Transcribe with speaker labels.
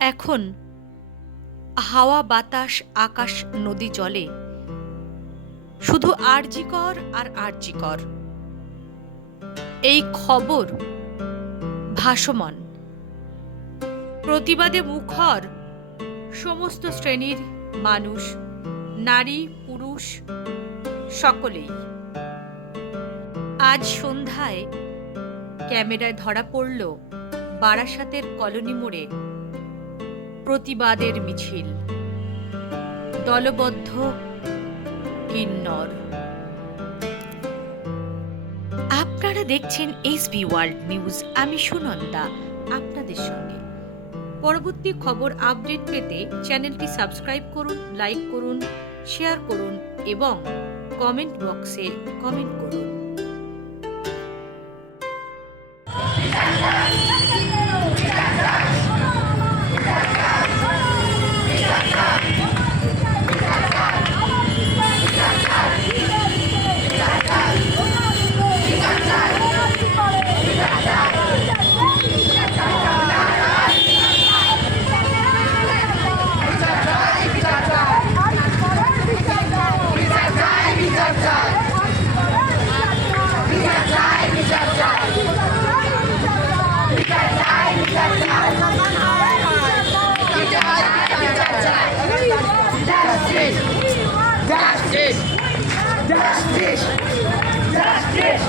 Speaker 1: এখন হাওয়া, বাতাস, আকাশ, নদী, জলে। শুধু আরজিকর আর আরজিকর। এই খবর ভাসমান। প্রতিবাদে মুখর সমস্ত শ্রেণির মানুষ, নারী, পুরুষ, সকলেই। আজ সন্ধ্যায় ক্যামেরায় ধরা পড়ল বারাসাতের কলোনি মোড়ে প্রতিবাদের মিছিল। দলবদ্ধ কিন্নর। আপনারা দেখছেন এসবি ওয়ার্ল্ড নিউজ। আমি সুনন্দা, আপনাদের সঙ্গে। পরবর্তী খবর আপডেট পেতে চ্যানেলটি সাবস্ক্রাইব করুন, লাইক করুন, শেয়ার করুন এবং কমেন্ট বক্সে কমেন্ট করুন।
Speaker 2: Justice! Justice!